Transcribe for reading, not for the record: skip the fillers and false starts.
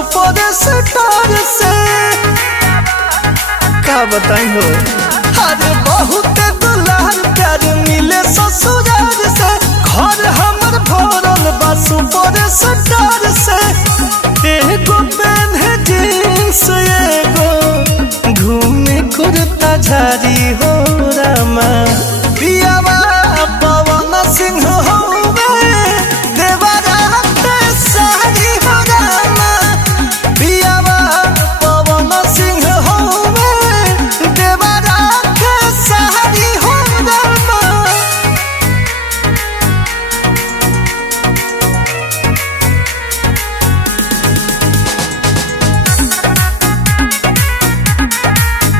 Super star से का बताई हो। अरे बहुत दुलार प्यार मिले ससुराल से, घर हमर भरल बा सुपर स्टार से। एगो पेन है जींस एगो घूमे कुर्ता झाड़ी